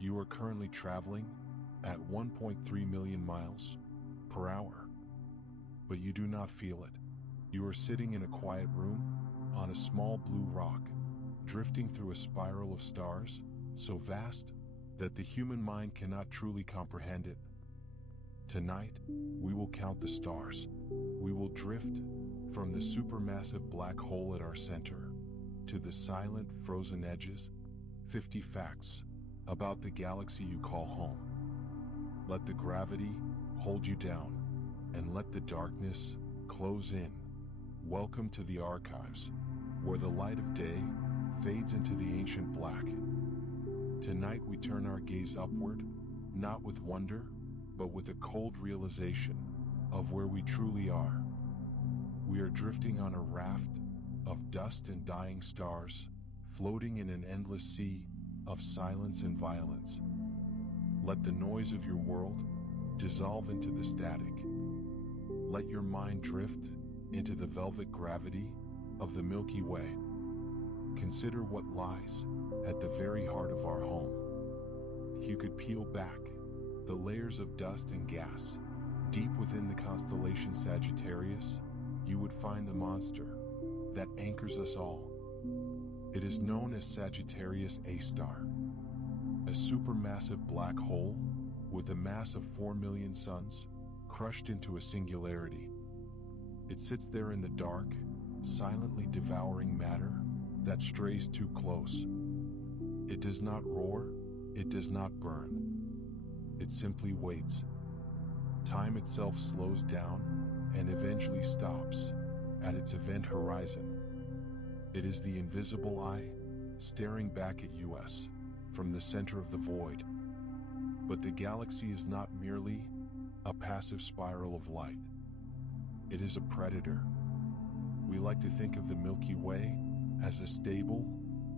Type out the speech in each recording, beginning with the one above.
You are currently traveling at 1.3 million miles per hour, but you do not feel it. You are sitting in a quiet room on a small blue rock, drifting through a spiral of stars so vast that the human mind cannot truly comprehend it. Tonight, we will count the stars. We will drift from the supermassive black hole at our center to the silent, frozen edges. 50 facts about the galaxy you call home. Let the gravity hold you down, and let the darkness close in. Welcome to the archives, where the light of day fades into the ancient black. Tonight we turn our gaze upward, not with wonder, but with a cold realization of where we truly are. We are drifting on a raft of dust and dying stars, floating in an endless sea of silence and violence. Let the noise of your world dissolve into the static. Let your mind drift into the velvet gravity of the Milky Way. Consider what lies at the very heart of our home. If you could peel back the layers of dust and gas deep within the constellation Sagittarius, you would find the monster that anchors us all. It is known as Sagittarius A star, a supermassive black hole with a mass of 4 million suns crushed into a singularity. It sits there in the dark, silently devouring matter that strays too close. It does not roar, it does not burn. It simply waits. Time itself slows down and eventually stops at its event horizon. It is the invisible eye staring back at us from the center of the void. But the galaxy is not merely a passive spiral of light. It is a predator. We like to think of the Milky Way as a stable,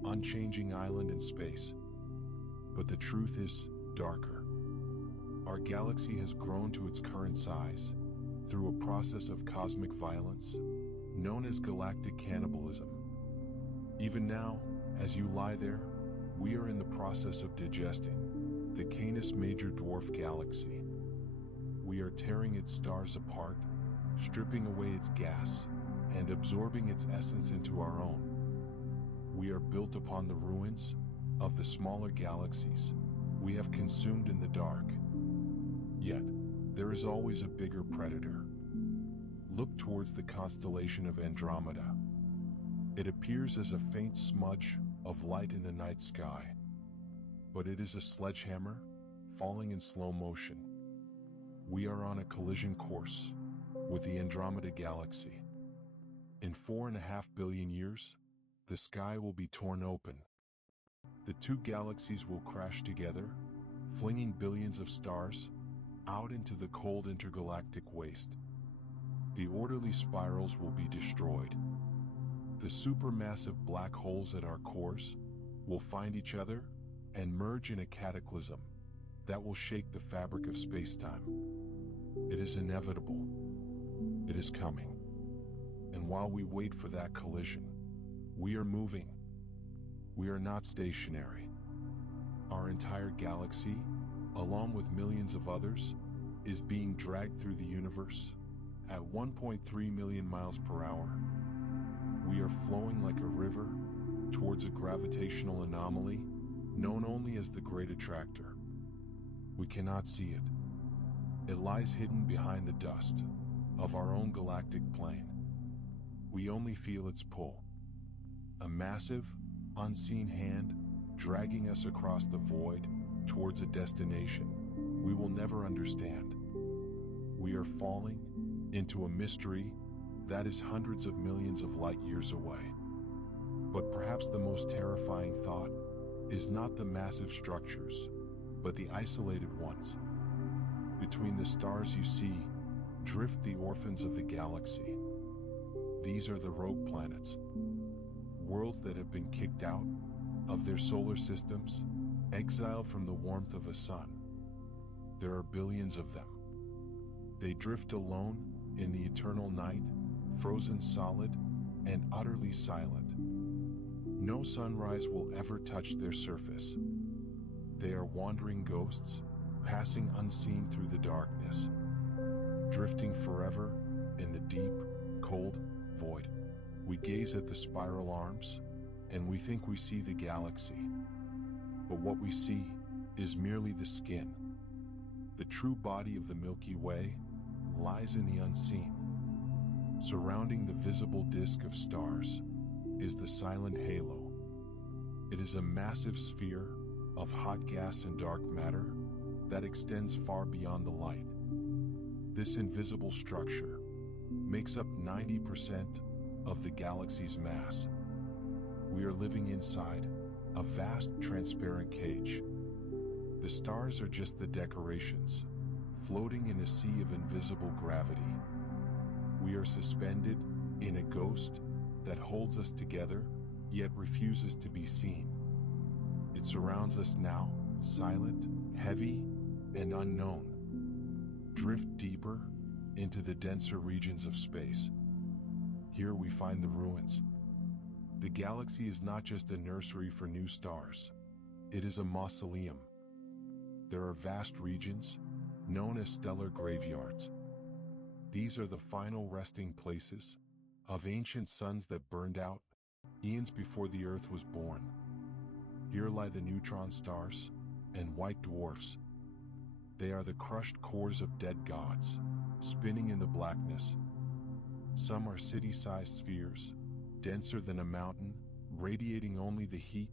unchanging island in space. But the truth is darker. Our galaxy has grown to its current size through a process of cosmic violence known as galactic cannibalism. Even now, as you lie there, we are in the process of digesting the Canis Major Dwarf Galaxy. We are tearing its stars apart, stripping away its gas, and absorbing its essence into our own. We are built upon the ruins of the smaller galaxies we have consumed in the dark. Yet, there is always a bigger predator. Look towards the constellation of Andromeda. It appears as a faint smudge of light in the night sky, but it is a sledgehammer falling in slow motion. We are on a collision course with the Andromeda Galaxy. In 4.5 billion years, the sky will be torn open. The two galaxies will crash together, flinging billions of stars out into the cold intergalactic waste. The orderly spirals will be destroyed. The supermassive black holes at our cores will find each other and merge in a cataclysm that will shake the fabric of space-time. It is inevitable. It is coming. And while we wait for that collision, we are moving. We are not stationary. Our entire galaxy, along with millions of others, is being dragged through the universe at 1.3 million miles per hour. We are flowing like a river towards a gravitational anomaly known only as the Great Attractor. We cannot see it. It lies hidden behind the dust of our own galactic plane. We only feel its pull. A massive, unseen hand dragging us across the void towards a destination we will never understand. We are falling into a mystery that is hundreds of millions of light years away. But perhaps the most terrifying thought is not the massive structures, but the isolated ones. Between the stars you see, drift the orphans of the galaxy. These are the rogue planets, worlds that have been kicked out of their solar systems, exiled from the warmth of a sun. There are billions of them. They drift alone in the eternal night, frozen solid and utterly silent. No sunrise will ever touch their surface. They are wandering ghosts, passing unseen through the darkness, drifting forever in the deep, cold void. We gaze at the spiral arms, and we think we see the galaxy. But what we see is merely the skin. The true body of the Milky Way lies in the unseen. Surrounding the visible disk of stars is the silent halo. It is a massive sphere of hot gas and dark matter that extends far beyond the light. This invisible structure makes up 90% of the galaxy's mass. We are living inside a vast transparent cage. The stars are just the decorations, floating in a sea of invisible gravity. We are suspended in a ghost that holds us together, yet refuses to be seen. It surrounds us now, silent, heavy, and unknown. Drift deeper into the denser regions of space. Here we find the ruins. The galaxy is not just a nursery for new stars. It is a mausoleum. There are vast regions, known as stellar graveyards. These are the final resting places of ancient suns that burned out eons before the Earth was born. Here lie the neutron stars and white dwarfs. They are the crushed cores of dead gods, spinning in the blackness. Some are city-sized spheres, denser than a mountain, radiating only the heat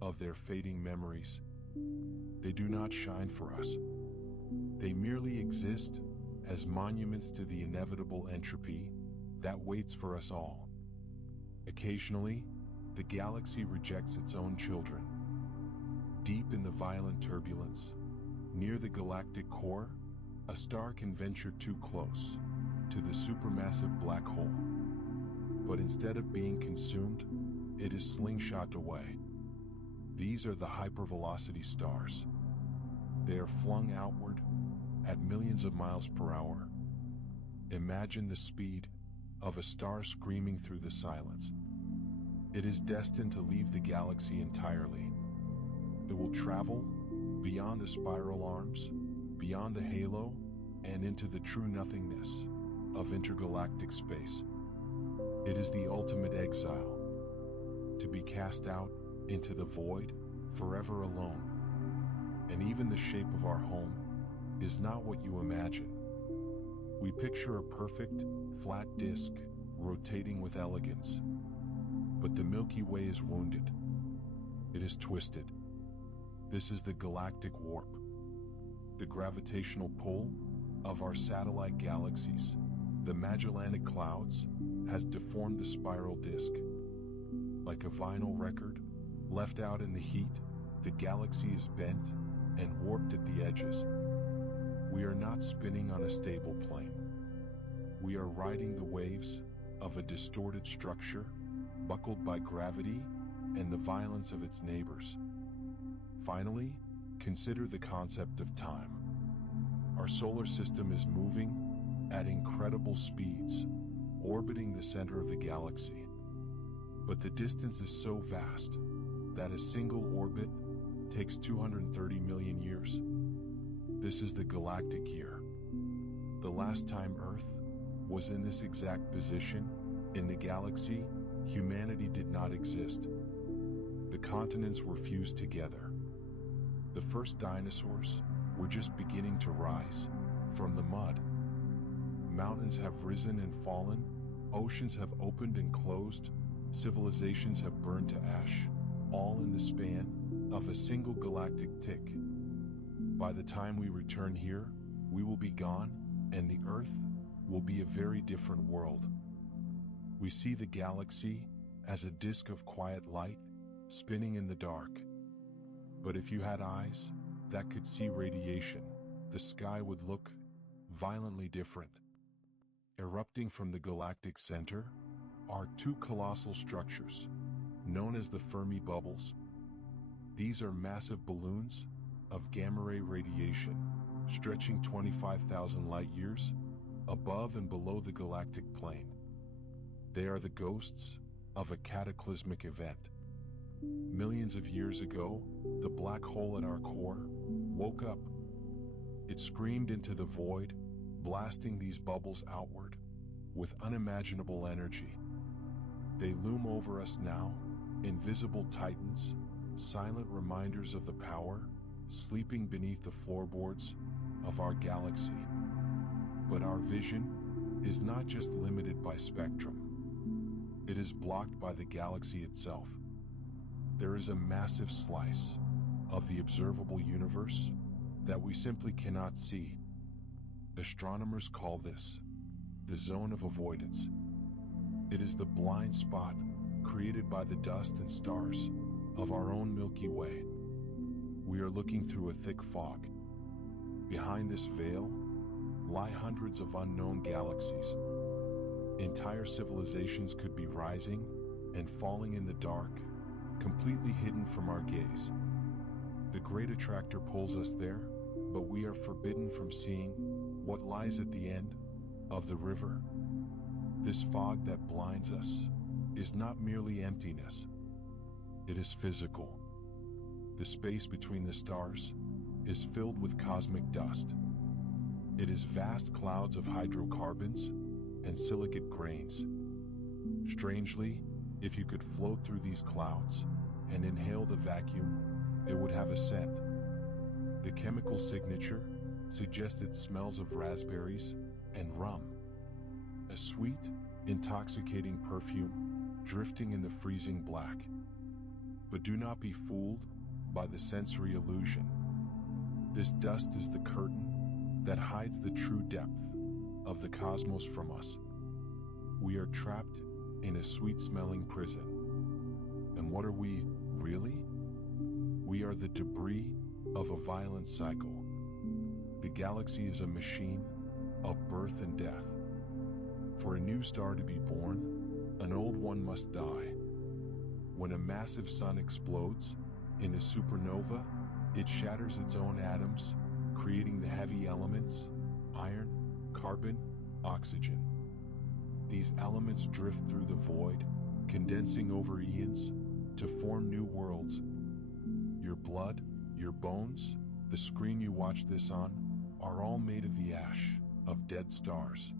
of their fading memories. They do not shine for us. They merely exist as monuments to the inevitable entropy that waits for us all. Occasionally, the galaxy rejects its own children. Deep in the violent turbulence, near the galactic core, a star can venture too close to the supermassive black hole. But instead of being consumed, it is slingshot away. These are the hypervelocity stars. They are flung outward at millions of miles per hour. Imagine the speed of a star screaming through the silence. It is destined to leave the galaxy entirely. It will travel beyond the spiral arms, beyond the halo, and into the true nothingness of intergalactic space. It is the ultimate exile, to be cast out into the void, forever alone. And even the shape of our home is not what you imagine. We picture a perfect, flat disk, rotating with elegance. But the Milky Way is wounded. It is twisted. This is the galactic warp. The gravitational pull of our satellite galaxies, the Magellanic Clouds, has deformed the spiral disk. Like a vinyl record, left out in the heat, the galaxy is bent and warped at the edges. We are not spinning on a stable plane. We are riding the waves of a distorted structure, buckled by gravity and the violence of its neighbors. Finally, consider the concept of time. Our solar system is moving at incredible speeds, orbiting the center of the galaxy. But the distance is so vast that a single orbit takes 230 million years. This is the galactic year. The last time Earth was in this exact position in the galaxy, humanity did not exist. The continents were fused together. The first dinosaurs were just beginning to rise from the mud. Mountains have risen and fallen, oceans have opened and closed, civilizations have burned to ash, all in the span of a single galactic tick. By the time we return here, we will be gone, and the Earth will be a very different world. We see the galaxy as a disk of quiet light, spinning in the dark. But if you had eyes that could see radiation, the sky would look violently different. Erupting from the galactic center are two colossal structures, known as the Fermi bubbles. These are massive balloons of gamma-ray radiation, stretching 25,000 light-years above and below the galactic plane. They are the ghosts of a cataclysmic event. Millions of years ago, the black hole at our core woke up. It screamed into the void, blasting these bubbles outward with unimaginable energy. They loom over us now, invisible titans, silent reminders of the power sleeping beneath the floorboards of our galaxy. But our vision is not just limited by spectrum. It is blocked by the galaxy itself. There is a massive slice of the observable universe that we simply cannot see. Astronomers call this the zone of avoidance. It is the blind spot created by the dust and stars of our own Milky Way. We are looking through a thick fog. Behind this veil lie hundreds of unknown galaxies. Entire civilizations could be rising and falling in the dark, completely hidden from our gaze. The great attractor pulls us there, but we are forbidden from seeing what lies at the end of the river. This fog that blinds us is not merely emptiness. It is physical. The space between the stars is filled with cosmic dust. It is vast clouds of hydrocarbons and silicate grains. Strangely, if you could float through these clouds and inhale the vacuum, it would have a scent. The chemical signature suggested smells of raspberries and rum. A sweet, intoxicating perfume drifting in the freezing black. But do not be fooled by the sensory illusion. This dust is the curtain that hides the true depth of the cosmos from us. We are trapped in a sweet-smelling prison. And what are we, really? We are the debris of a violent cycle. The galaxy is a machine of birth and death. For a new star to be born, an old one must die. When a massive sun explodes in a supernova, it shatters its own atoms, creating the heavy elements: iron, carbon, oxygen. These elements drift through the void, condensing over eons to form new worlds. Your blood, your bones, the screen you watch this on, are all made of the ash of dead stars.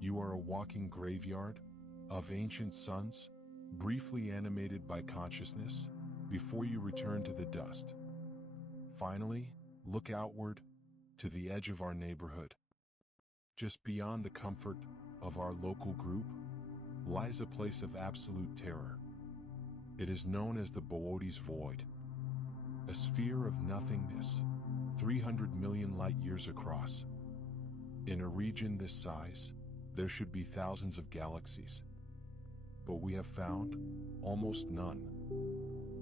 You are a walking graveyard of ancient suns, briefly animated by consciousness before you return to the dust. Finally, look outward to the edge of our neighborhood. Just beyond the comfort of our local group lies a place of absolute terror. It is known as the Boötes Void, a sphere of nothingness, 300 million light years across. In a region this size, there should be thousands of galaxies, but we have found almost none.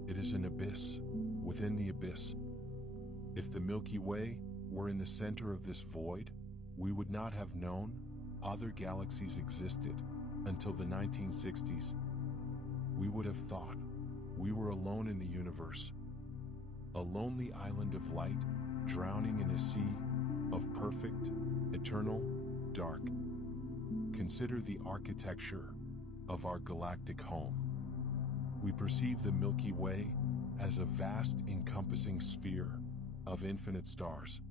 It is an abyss within the abyss. If the Milky Way were in the center of this void, we would not have known other galaxies existed until the 1960s. We would have thought we were alone in the universe, a lonely island of light drowning in a sea of perfect, eternal dark. Consider the architecture of our galactic home. We perceive the Milky Way as a vast, encompassing sphere of infinite stars.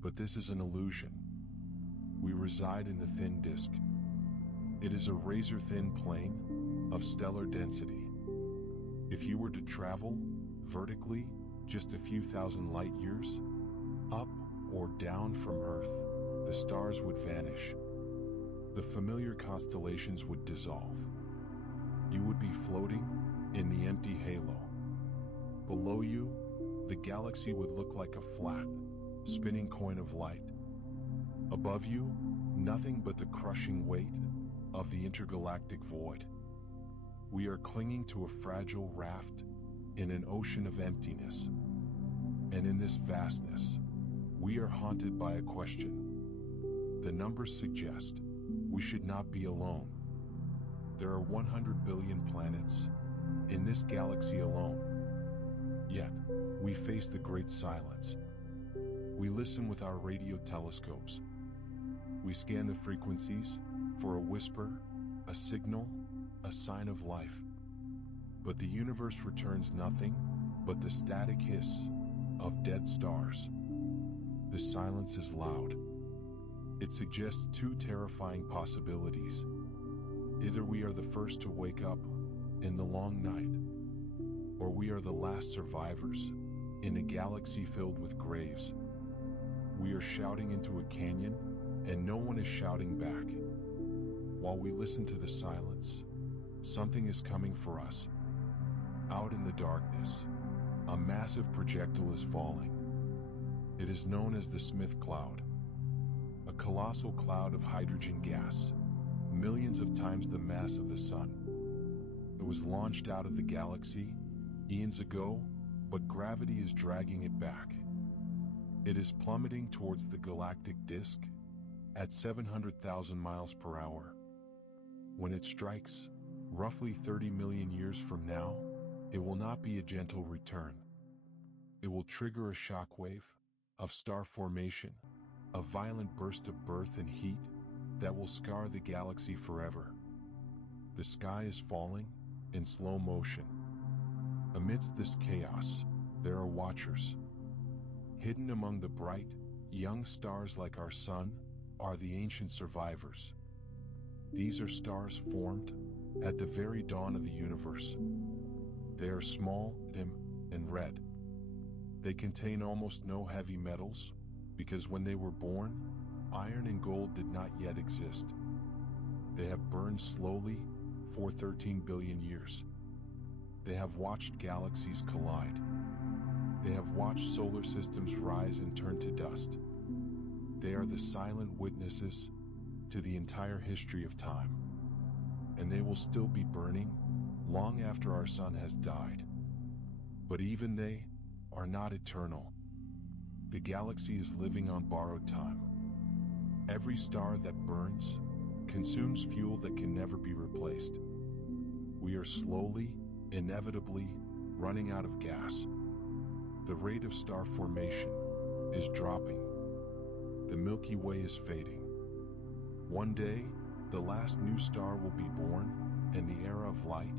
But this is an illusion. We reside in the thin disk. It is a razor-thin plane of stellar density. If you were to travel vertically just a few thousand light years, up or down from Earth, the stars would vanish. The familiar constellations would dissolve. You would be floating in the empty halo. Below you, the galaxy would look like a flat, spinning coin of light. Above you, nothing but the crushing weight of the intergalactic void. We are clinging to a fragile raft in an ocean of emptiness. And in this vastness, we are haunted by a question. The numbers suggest we should not be alone. There are 100 billion planets in this galaxy alone. Yet, we face the great silence. We listen with our radio telescopes. We scan the frequencies for a whisper, a signal, a sign of life. But the universe returns nothing but the static hiss of dead stars. The silence is loud. It suggests two terrifying possibilities. Either we are the first to wake up in the long night, or we are the last survivors in a galaxy filled with graves. We are shouting into a canyon, and no one is shouting back. While we listen to the silence, something is coming for us. Out in the darkness, a massive projectile is falling. It is known as the Smith Cloud, a colossal cloud of hydrogen gas, millions of times the mass of the Sun. It was launched out of the galaxy eons ago, but gravity is dragging it back. It is plummeting towards the galactic disk at 700,000 miles per hour. When it strikes, roughly 30 million years from now, it will not be a gentle return. It will trigger a shockwave of star formation, a violent burst of birth and heat that will scar the galaxy forever. The sky is falling in slow motion. Amidst this chaos, there are watchers. Hidden among the bright, young stars like our Sun are the ancient survivors. These are stars formed at the very dawn of the universe. They are small, dim, and red. They contain almost no heavy metals because when they were born, iron and gold did not yet exist. They have burned slowly for 13 billion years. They have watched galaxies collide. They have watched solar systems rise and turn to dust. They are the silent witnesses to the entire history of time. And they will still be burning long after our Sun has died. But even they are not eternal. The galaxy is living on borrowed time. Every star that burns consumes fuel that can never be replaced. We are slowly, inevitably, running out of gas. The rate of star formation is dropping. The Milky Way is fading. One day, the last new star will be born, and the era of light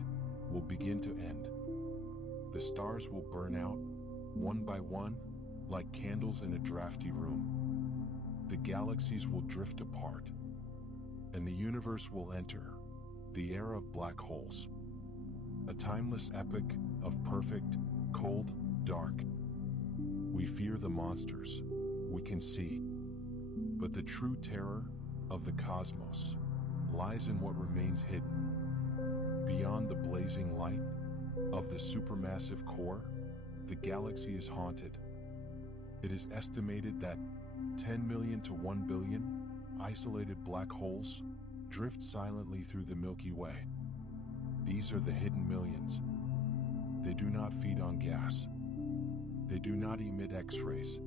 will begin to end. The stars will burn out, one by one, like candles in a drafty room. The galaxies will drift apart, and the universe will enter the era of black holes. A timeless epoch of perfect, cold, dark. We fear the monsters we can see, but the true terror of the cosmos lies in what remains hidden. Beyond the blazing light of the supermassive core, the galaxy is haunted. It is estimated that 10 million to 1 billion isolated black holes drift silently through the Milky Way. These are the hidden millions. They do not feed on gas. They do not emit X-rays.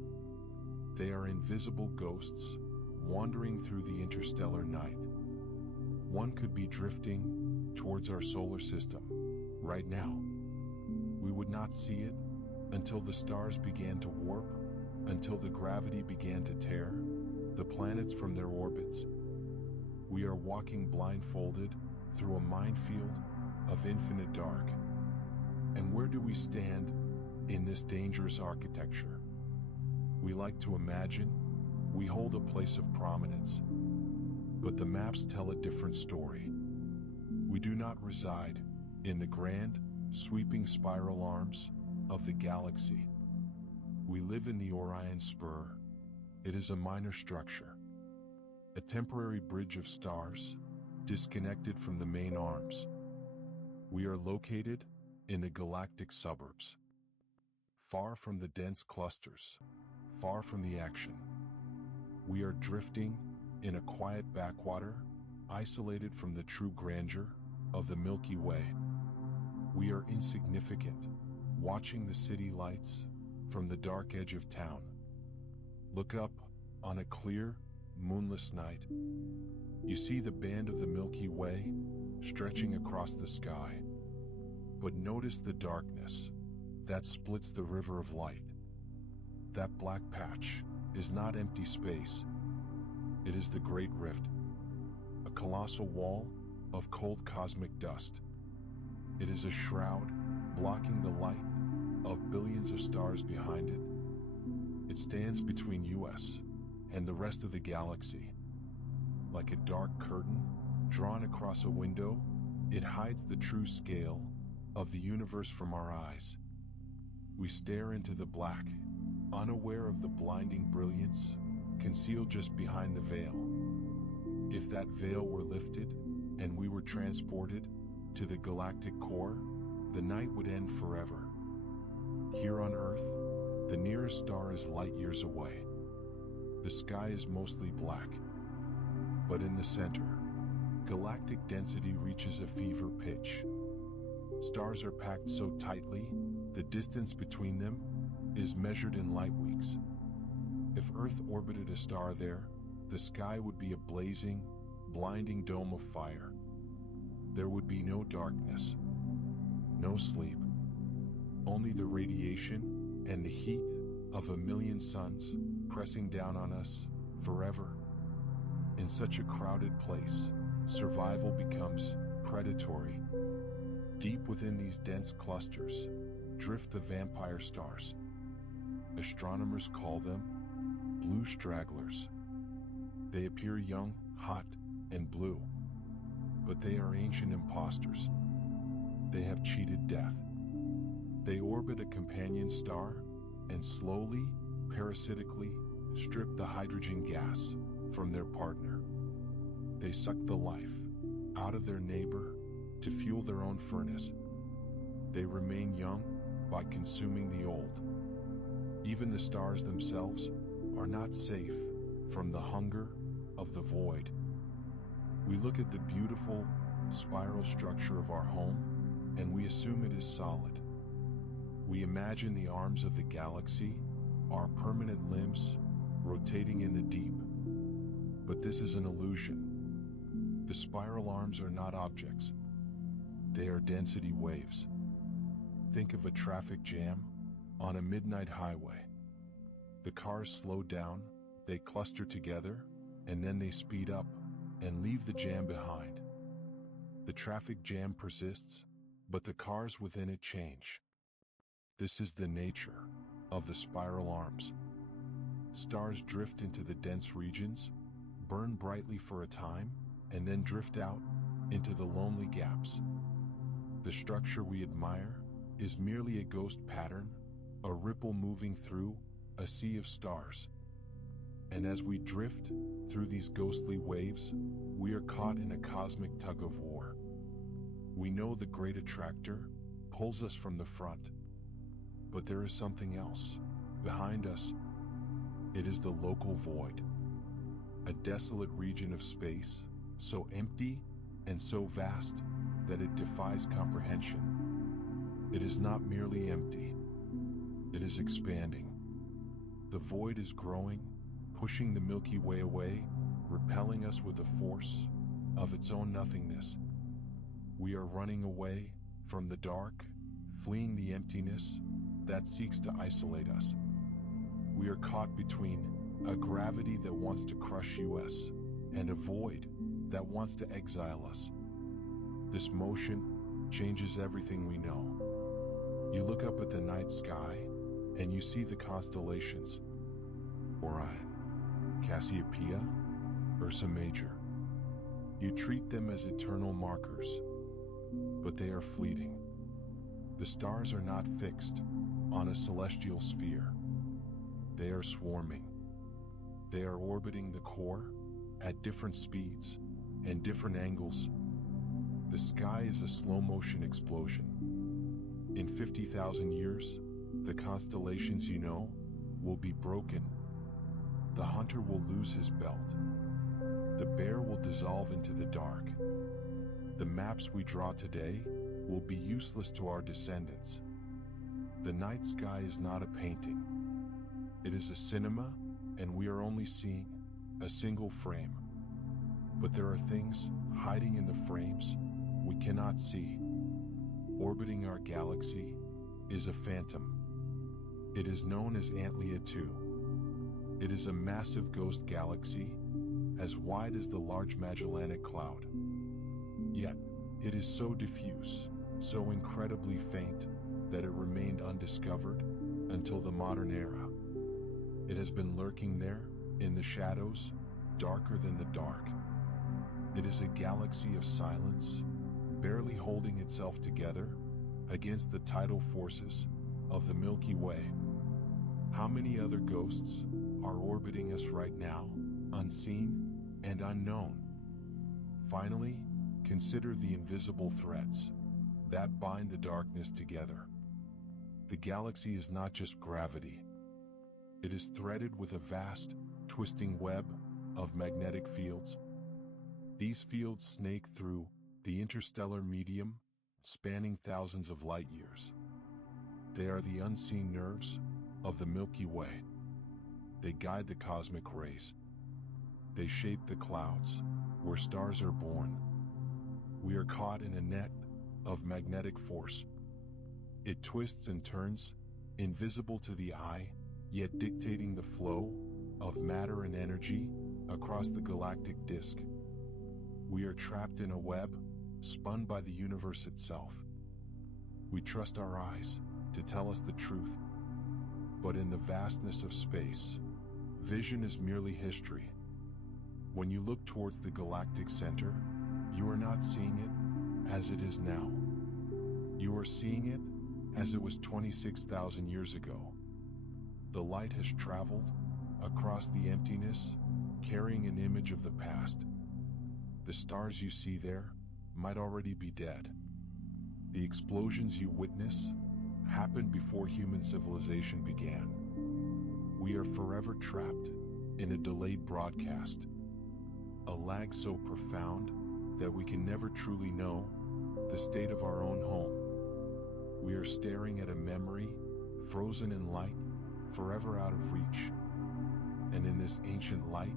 They are invisible ghosts wandering through the interstellar night. One could be drifting towards our solar system right now. We would not see it until the stars began to warp, until the gravity began to tear the planets from their orbits. We are walking blindfolded through a minefield of infinite dark. And where do we stand in this dangerous architecture? We like to imagine we hold a place of prominence, but the maps tell a different story. We do not reside in the grand, sweeping spiral arms of the galaxy. We live in the Orion Spur. It is a minor structure, a temporary bridge of stars disconnected from the main arms. We are located in the galactic suburbs, far from the dense clusters, far from the action. We are drifting in a quiet backwater, isolated from the true grandeur of the Milky Way. We are insignificant, watching the city lights from the dark edge of town. Look up on a clear, moonless night. You see the band of the Milky Way stretching across the sky. But notice the darkness that splits the river of light. That black patch is not empty space. It is the Great Rift, a colossal wall of cold cosmic dust. It is a shroud blocking the light of billions of stars behind it. It stands between us and the rest of the galaxy. Like a dark curtain drawn across a window, it hides the true scale of the universe from our eyes. We stare into the black, unaware of the blinding brilliance concealed just behind the veil. If that veil were lifted and we were transported to the galactic core, the night would end forever. Here on Earth, the nearest star is light years away. The sky is mostly black, but in the center, galactic density reaches a fever pitch. Stars are packed so tightly, the distance between them is measured in light weeks. If Earth orbited a star there, the sky would be a blazing, blinding dome of fire. There would be no darkness, no sleep, only the radiation and the heat of a million suns pressing down on us forever. In such a crowded place, survival becomes predatory. Deep within these dense clusters drift the vampire stars. Astronomers call them blue stragglers. They appear young, hot, and blue, but they are ancient impostors. They have cheated death. They orbit a companion star and slowly, parasitically, strip the hydrogen gas from their partner. They suck the life out of their neighbor to fuel their own furnace. They remain young by consuming the old. Even the stars themselves are not safe from the hunger of the void. We look at the beautiful spiral structure of our home and we assume it is solid. We imagine the arms of the galaxy, our permanent limbs rotating in the deep. But this is an illusion. The spiral arms are not objects. They are density waves. Think of a traffic jam on a midnight highway. The cars slow down, they cluster together, and then they speed up and leave the jam behind. The traffic jam persists, but the cars within it change. This is the nature of the spiral arms. Stars drift into the dense regions, burn brightly for a time, and then drift out into the lonely gaps. The structure we admire is merely a ghost pattern, a ripple moving through a sea of stars. And as we drift through these ghostly waves, we are caught in a cosmic tug of war. We know the great attractor pulls us from the front, but there is something else behind us. It is the local void, a desolate region of space, so empty and so vast that it defies comprehension. It is not merely empty, it is expanding. The void is growing, pushing the Milky Way away, repelling us with a force of its own nothingness. We are running away from the dark, fleeing the emptiness that seeks to isolate us. We are caught between a gravity that wants to crush us and a void that wants to exile us. This motion changes everything we know. You look up at the night sky and you see the constellations: Orion, Cassiopeia, Ursa Major. You treat them as eternal markers, but they are fleeting. The stars are not fixed on a celestial sphere. They are swarming. They are orbiting the core at different speeds and different angles. The sky is a slow-motion explosion. In 50,000 years, the constellations you know will be broken. The hunter will lose his belt. The bear will dissolve into the dark. The maps we draw today will be useless to our descendants. The night sky is not a painting. It is a cinema, and we are only seeing a single frame. But there are things hiding in the frames we cannot see. Orbiting our galaxy is a phantom. It is known as Antlia II. It is a massive ghost galaxy, as wide as the Large Magellanic Cloud. Yet, it is so diffuse, so incredibly faint that it remained undiscovered until the modern era. It has been lurking there, in the shadows, darker than the dark. It is a galaxy of silence, barely holding itself together against the tidal forces of the Milky Way. How many other ghosts are orbiting us right now, unseen and unknown? Finally, consider the invisible threads that bind the darkness together. The galaxy is not just gravity. It is threaded with a vast, twisting web of magnetic fields. These fields snake through the interstellar medium, spanning thousands of light years. They are the unseen nerves of the Milky Way. They guide the cosmic rays. They shape the clouds where stars are born. We are caught in a net of magnetic force. It twists and turns, invisible to the eye, yet dictating the flow of matter and energy across the galactic disk. We are trapped in a web spun by the universe itself. We trust our eyes to tell us the truth, but in the vastness of space, vision is merely history. When you look towards the galactic center, you are not seeing it as it is now. You are seeing it as it was 26,000 years ago. The light has traveled across the emptiness, carrying an image of the past. The stars you see there might already be dead. The explosions you witness happened before human civilization began. We are forever trapped in a delayed broadcast, a lag so profound that we can never truly know the state of our own home. We are staring at a memory, frozen in light, forever out of reach. And in this ancient light,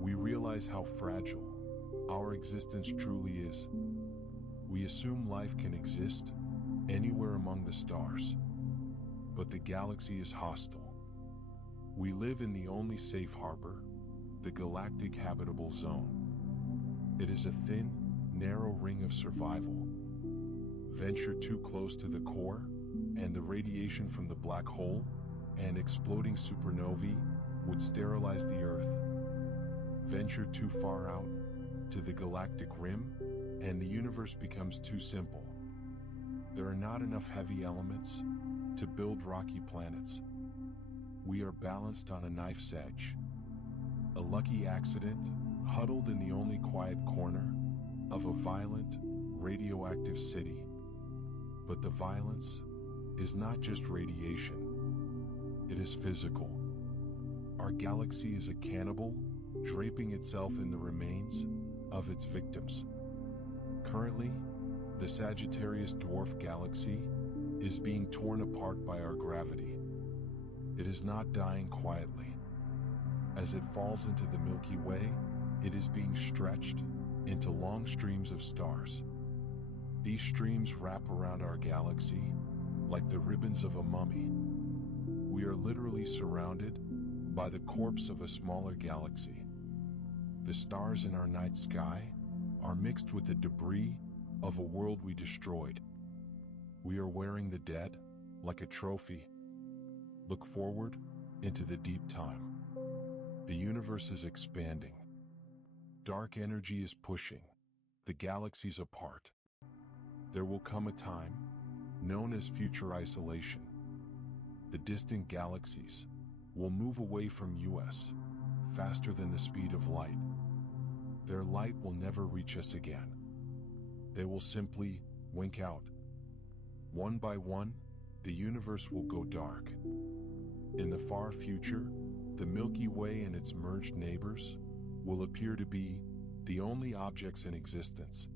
we realize how fragile our existence truly is. We assume life can exist anywhere among the stars, but the galaxy is hostile. We live in the only safe harbor, the galactic habitable zone. It is a thin, narrow ring of survival. Venture too close to the core, and the radiation from the black hole and exploding supernovae would sterilize the Earth. Venture too far out to the galactic rim, and the universe becomes too simple. There are not enough heavy elements to build rocky planets. We are balanced on a knife's edge. A lucky accident, huddled in the only quiet corner of a violent, radioactive city. But the violence is not just radiation. It is physical. Our galaxy is a cannibal, draping itself in the remains of its victims. Currently, the Sagittarius dwarf galaxy is being torn apart by our gravity. It is not dying quietly. As it falls into the Milky Way, it is being stretched into long streams of stars. These streams wrap around our galaxy like the ribbons of a mummy. We are literally surrounded by the corpse of a smaller galaxy. The stars in our night sky are mixed with the debris of a world we destroyed. We are wearing the dead like a trophy. Look forward into the deep time. The universe is expanding. Dark energy is pushing the galaxies apart. There will come a time known as future isolation. The distant galaxies will move away from us faster than the speed of light. Their light will never reach us again. They will simply wink out. One by one, the universe will go dark. In the far future, the Milky Way and its merged neighbors will appear to be the only objects in existence.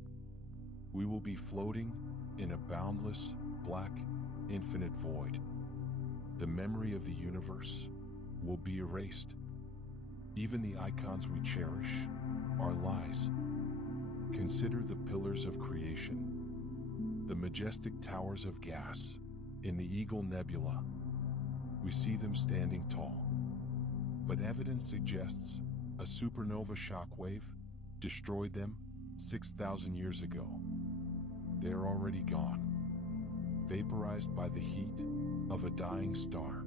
We will be floating in a boundless, black, infinite void. The memory of the universe will be erased. Even the icons we cherish are lies. Consider the pillars of creation, the majestic towers of gas in the Eagle Nebula. We see them standing tall, but evidence suggests a supernova shockwave destroyed them 6,000 years ago. They are already gone. vaporized by the heat of a dying star.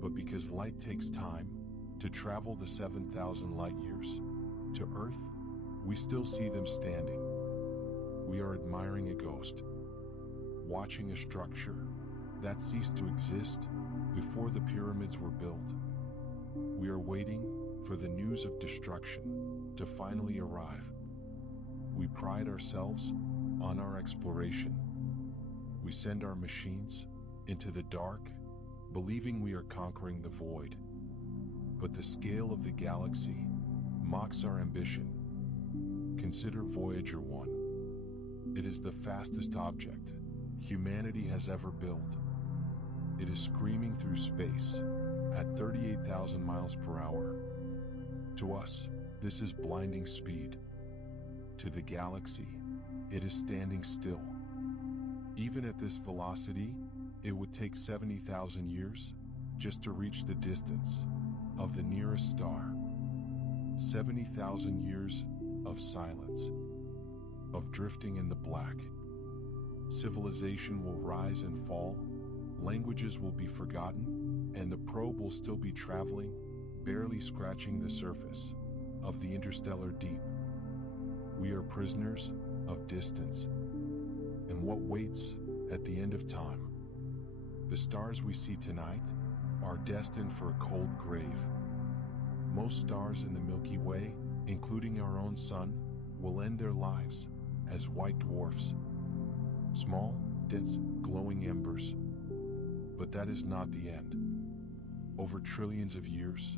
But because light takes time to travel the 7,000 light years to Earth, we still see them standing. We are admiring a ghost, watching a structure that ceased to exist before the pyramids were built. We are waiting for the news of destruction to finally arrive. We pride ourselves on our exploration. We send our machines into the dark, believing we are conquering the void. But the scale of the galaxy mocks our ambition. Consider Voyager 1. It is the fastest object humanity has ever built. It is screaming through space at 38,000 miles per hour. To us, this is blinding speed. To the galaxy, it is standing still. Even at this velocity, it would take 70,000 years just to reach the distance of the nearest star. 70,000 years of silence, of drifting in the black. Civilization will rise and fall, languages will be forgotten, and the probe will still be traveling, barely scratching the surface of the interstellar deep. We are prisoners of distance, and what waits at the end of time. The stars we see tonight are destined for a cold grave. Most stars in the Milky Way, including our own sun, will end their lives as white dwarfs. Small, dense, glowing embers. But that is not the end. Over trillions of years,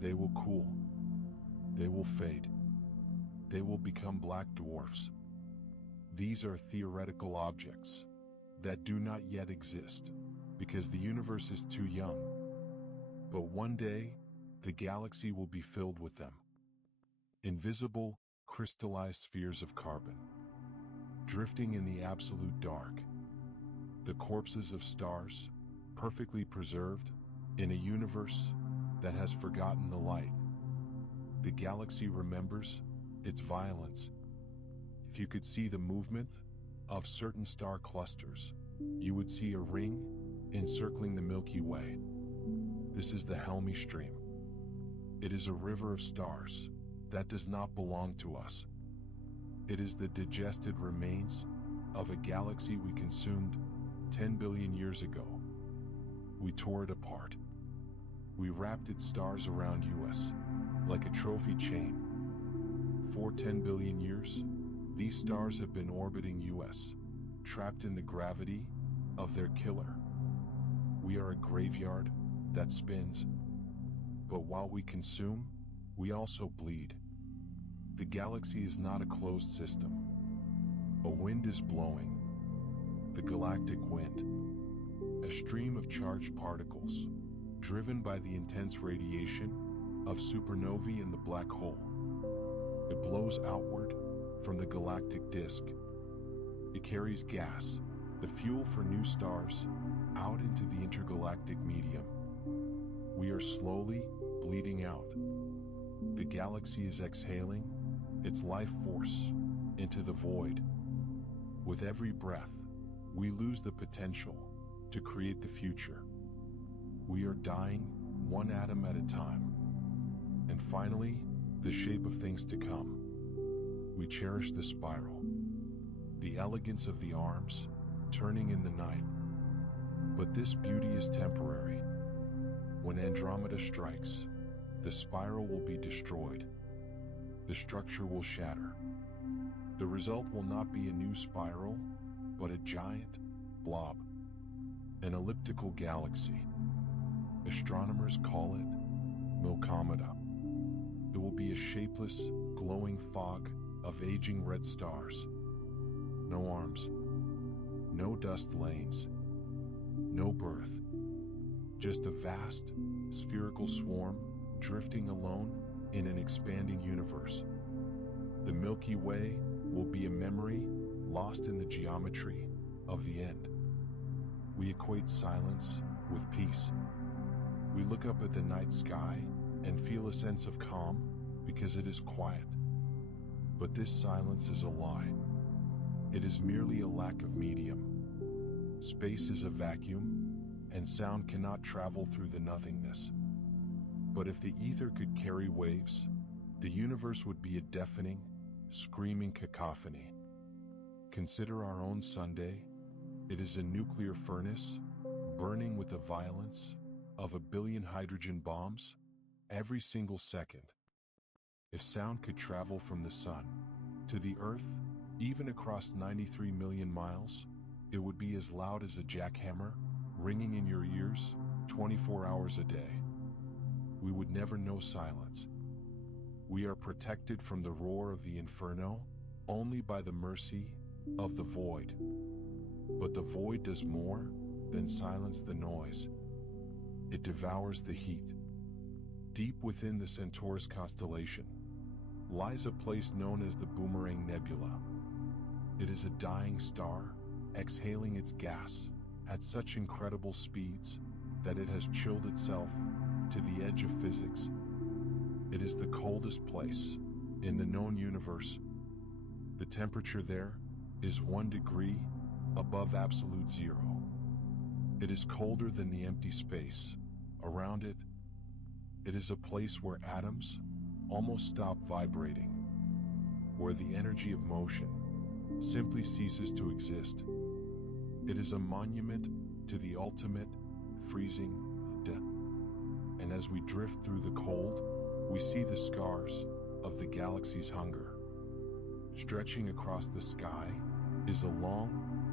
they will cool. They will fade. They will become black dwarfs. These are theoretical objects that do not yet exist because the universe is too young. But one day, the galaxy will be filled with them. Invisible, crystallized spheres of carbon, drifting in the absolute dark. The corpses of stars, perfectly preserved in a universe that has forgotten the light. The galaxy remembers its violence. If you could see the movement of certain star clusters, you would see a ring encircling the Milky Way. This is the Helmy Stream. It is a river of stars that does not belong to us. It is the digested remains of a galaxy we consumed 10 billion years ago. We tore it apart. We wrapped its stars around us like a trophy chain. For 10 billion years, these stars have been orbiting us, trapped in the gravity of their killer. We are a graveyard that spins. But while we consume, we also bleed. The galaxy is not a closed system. A wind is blowing. The galactic wind. A stream of charged particles, driven by the intense radiation of supernovae in the black hole. It blows outward from the galactic disk. It carries gas, the fuel for new stars, out into the intergalactic medium. We are slowly bleeding out. The galaxy is exhaling its life force into the void. With every breath, we lose the potential to create the future. We are dying one atom at a time. And finally, the shape of things to come. We cherish the spiral, the elegance of the arms turning in the night. But this beauty is temporary. When Andromeda strikes, the spiral will be destroyed. The structure will shatter. The result will not be a new spiral, but a giant blob, an elliptical galaxy. Astronomers call it Milkomeda. It will be a shapeless, glowing fog of aging red stars. No arms, no dust lanes, no birth. Just a vast, spherical swarm drifting alone in an expanding universe. The Milky Way will be a memory lost in the geometry of the end. We equate silence with peace. We look up at the night sky and feel a sense of calm because it is quiet. But this silence is a lie. It is merely a lack of medium. Space is a vacuum, and sound cannot travel through the nothingness. But if the ether could carry waves, the universe would be a deafening, screaming cacophony. Consider our own Sunday. It is a nuclear furnace, burning with the violence of 1 billion hydrogen bombs every single second. If sound could travel from the sun to the earth, even across 93 million miles, it would be as loud as a jackhammer ringing in your ears 24 hours a day. We would never know silence. We are protected from the roar of the inferno only by the mercy of the void. But the void does more than silence the noise. It devours the heat. Deep within the Centaurus constellation lies a place known as the Boomerang Nebula. It is a dying star, exhaling its gas at such incredible speeds that it has chilled itself to the edge of physics. It is the coldest place in the known universe. The temperature there is 1 degree above absolute zero. It is colder than the empty space around it. It is a place where atoms almost stop vibrating, where the energy of motion simply ceases to exist. It is a monument to the ultimate freezing death. And as we drift through the cold, we see the scars of the galaxy's hunger. Stretching across the sky is a long,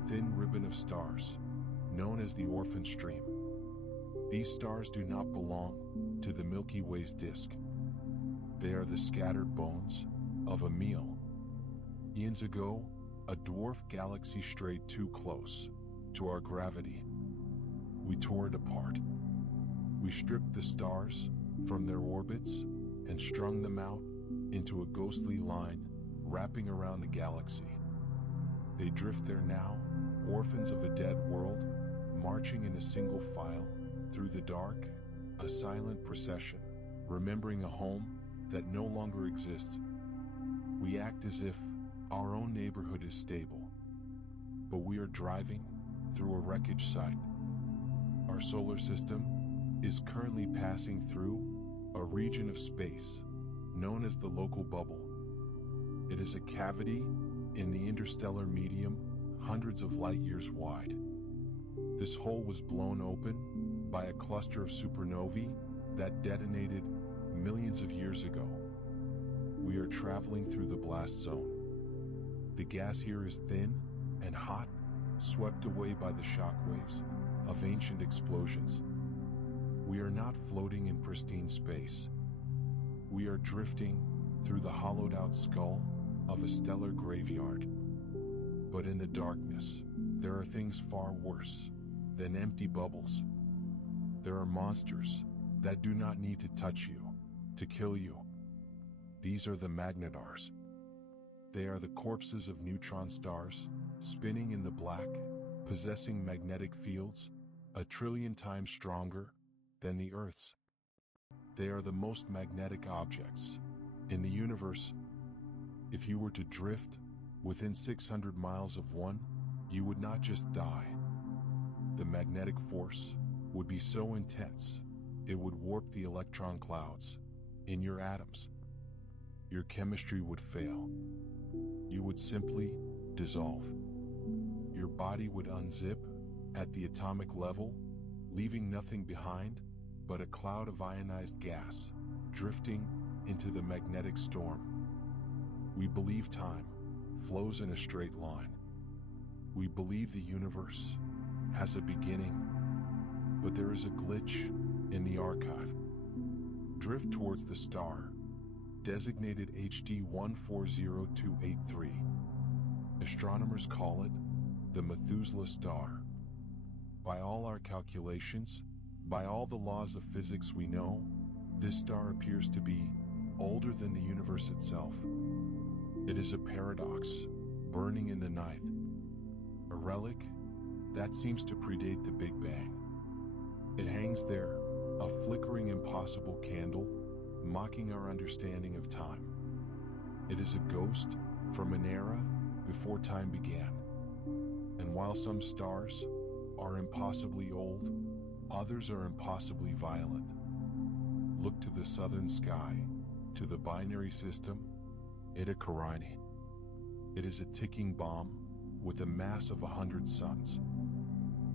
thin ribbon of stars, known as the Orphan Stream. These stars do not belong to the Milky Way's disk. They are the scattered bones of a meal. Eons ago, a dwarf galaxy strayed too close to our gravity. We tore it apart. We stripped the stars from their orbits and strung them out into a ghostly line wrapping around the galaxy. They drift there now, orphans of a dead world, marching in a single file through the dark, a silent procession, remembering a home that no longer exists. We act as if our own neighborhood is stable, but we are driving through a wreckage site. Our solar system is currently passing through a region of space known as the local bubble. It is a cavity in the interstellar medium, hundreds of light years wide. This hole was blown open by a cluster of supernovae that detonated millions of years ago. We are traveling through the blast zone. The gas here is thin and hot, swept away by the shock waves of ancient explosions. We are not floating in pristine space. We are drifting through the hollowed-out skull of a stellar graveyard. But in the darkness, there are things far worse than empty bubbles. There are monsters that do not need to touch you to kill you. These are the magnetars. They are the corpses of neutron stars, spinning in the black, possessing magnetic fields 1 trillion times stronger than the Earth's. They are the most magnetic objects in the universe. If you were to drift within 600 miles of one, you would not just die. The magnetic force would be so intense, it would warp the electron clouds in your atoms. Your chemistry would fail. You would simply dissolve. Your body would unzip at the atomic level, leaving nothing behind but a cloud of ionized gas drifting into the magnetic storm. We believe time flows in a straight line. We believe the universe has a beginning, but there is a glitch in the archive. Drift towards the star, designated HD 140283. Astronomers call it the Methuselah star. By all our calculations, by all the laws of physics we know, this star appears to be older than the universe itself. It is a paradox, burning in the night. A relic that seems to predate the Big Bang. It hangs there, a flickering impossible candle, mocking our understanding of time. It is a ghost from an era before time began. And while some stars are impossibly old, others are impossibly violent. Look to the southern sky, to the binary system, Eta Carinae. It is a ticking bomb with a mass of 100 suns.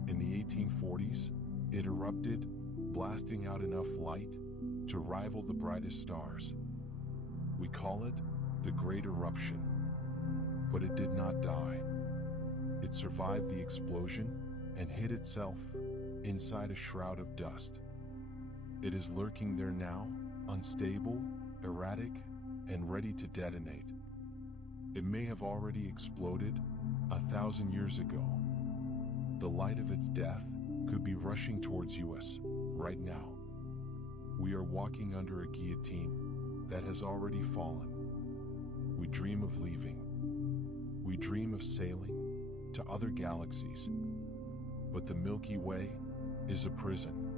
In the 1840s, it erupted, blasting out enough light to rival the brightest stars. We call it the Great Eruption. But it did not die. It survived the explosion and hid itself inside a shroud of dust. It is lurking there now, unstable, erratic, and ready to detonate. It may have already exploded 1,000 years ago. The light of its death could be rushing towards us right now. We are walking under a guillotine that has already fallen. We dream of leaving. We dream of sailing to other galaxies. But the Milky Way is a prison.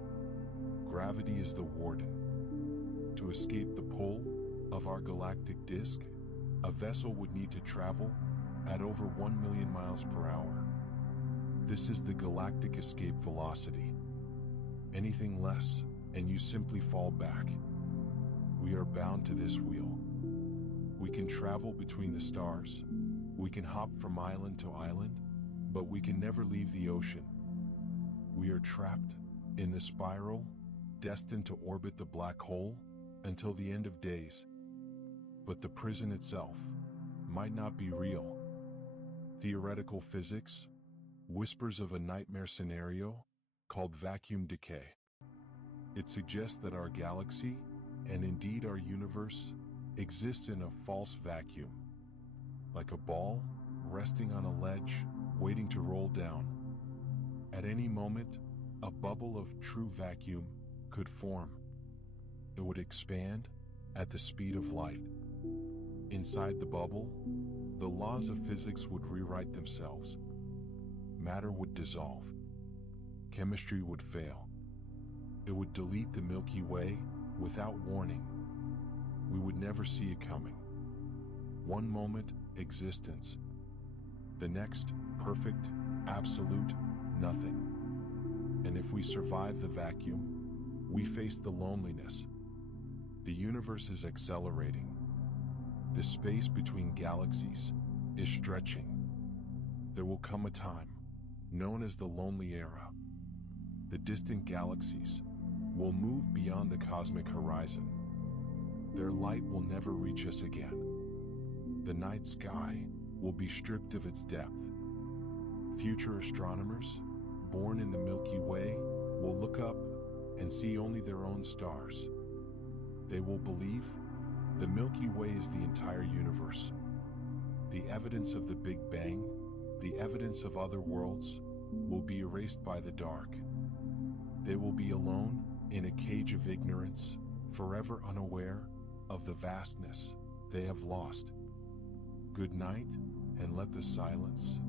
Gravity is the warden. To escape the pull of our galactic disk, a vessel would need to travel at over 1 million miles per hour. This is the galactic escape velocity. Anything less, and you simply fall back. We are bound to this wheel. We can travel between the stars. We can hop from island to island, but we can never leave the ocean. We are trapped in the spiral, destined to orbit the black hole until the end of days. But the prison itself might not be real. Theoretical physics whispers of a nightmare scenario called vacuum decay. It suggests that our galaxy, and indeed our universe, exists in a false vacuum, like a ball resting on a ledge waiting to roll down. At any moment, a bubble of true vacuum could form. It would expand at the speed of light. Inside the bubble, the laws of physics would rewrite themselves. Matter would dissolve. Chemistry would fail. It would delete the Milky Way without warning. We would never see it coming. One moment, existence. The next, perfect, absolute, nothing. And if we survive the vacuum, we face the loneliness. The universe is accelerating. The space between galaxies is stretching. There will come a time, known as the lonely era. The distant galaxies will move beyond the cosmic horizon. Their light will never reach us again. The night sky will be stripped of its depth. Future astronomers, born in the Milky Way, will look up and see only their own stars. They will believe the Milky Way is the entire universe. The evidence of the Big Bang, the evidence of other worlds, will be erased by the dark. They will be alone in a cage of ignorance, forever unaware of the vastness they have lost. Good night, and let the silence